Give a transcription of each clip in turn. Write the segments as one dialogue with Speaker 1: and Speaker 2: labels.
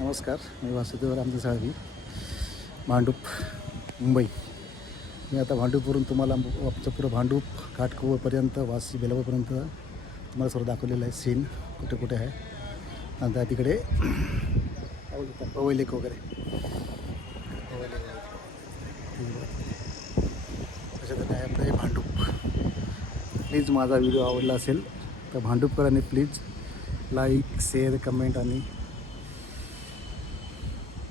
Speaker 1: नमस्कार मी वासुदेव रामदास साळवी भांडूप मुंबई. मी आता भांडूपवरून तुम्हाला आमचं पुरं भांडूप घाटकोवरपर्यंत वासी बेलापूरपर्यंत तुम्हाला सर्व दाखवलेलं आहे सीन कुठे कुठे आहे. नंतर तिकडे पवई लेक वगैरे. त्याच्यात आहे आपलं भांडूप. प्लीज माझा व्हिडिओ आवडला असेल तर भांडूपकरांनी प्लीज लाईक शेअर कमेंट आणि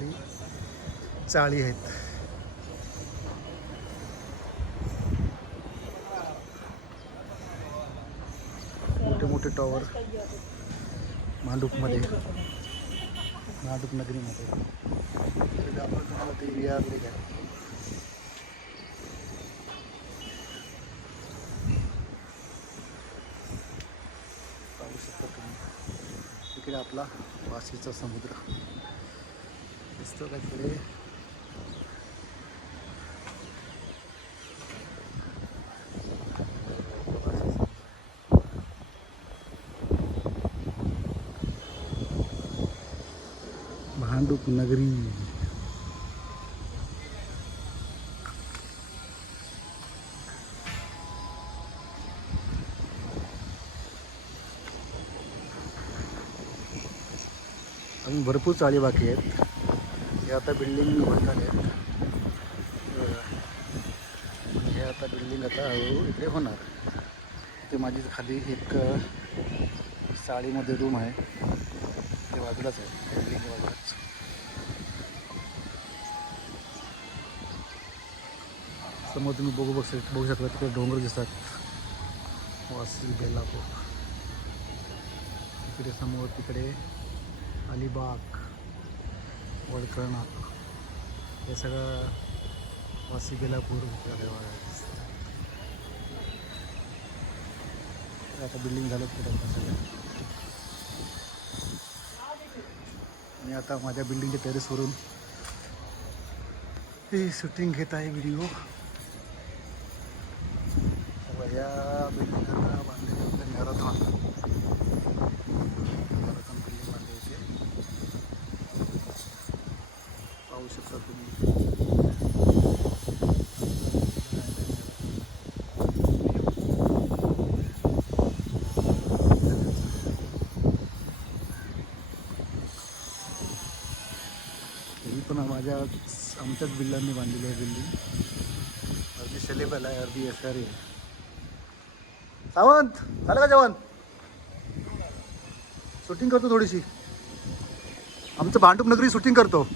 Speaker 1: खाली चाळी आहेत. मोठे मोठे टॉवर मांडूपमध्ये मांडूप नगरीमध्ये. आपण तुम्हाला ते व्ही काय पाहू शकतो तुम्ही इकडे आपला वाशीचा समुद्र. दिसतो का तिकडे भांडूप नगरी. भरपूर चाळी बाकी आहेत. हे आता बिल्डिंग होत आहेत हे आता बिल्डिंग आता हळूहळू इकडे होणार. ते माझी खाली एक अ, रूम आहे. ते बाजूलाच आहे. बिल्डिंग बाजूलाच. समोर तुम्ही बघू बघ बघू शकता तिकडे डोंगर दिसतात. वासी बेलापूर तिकडे समोर तिकडे अलिबाग. वडकळणा हे सगळं वासी बेलापूर आता बिल्डिंग झालं पुढे आता सगळं. मी आता माझ्या बिल्डिंगच्या टेरेसवरून हे शूटिंग घेत आहे व्हिडिओ या बिल्डिंग बांधलेलं आपलं मॅरेथॉन मॅरेथॉन पाहू शकता तुम्ही. ही पण माझ्या आमच्याच बिल्लांनी बांधलेली आहे बिल्डिंग अर्धी सेलेबल आहे अर्धी एस आहे. सावंत झालं का जेवण? शूटिंग करतो थोडीशी. आमचं भांडूप नगरी शूटिंग करतो.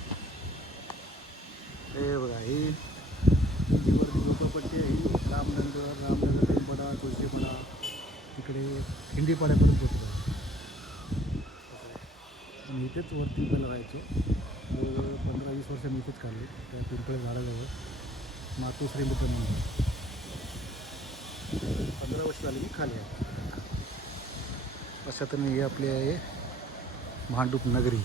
Speaker 1: आहे. बघा झोपडपट्टी आहे. रामनगर रामनगर टेंपडा तुळशीपडा तिकडे खिंडीपाड्यापर्यंत पोचतो मी इथेच वरती पण राहायचो. पंधरा वीस वर्ष मी इथेच काढले त्या पिंपळे झाडाजवळ. मातोश्री मित्र म्हणून पंधरा वर्ष झाली मी खाली आहे. अशा तर हे आपले आहे. भांडूप नगरी.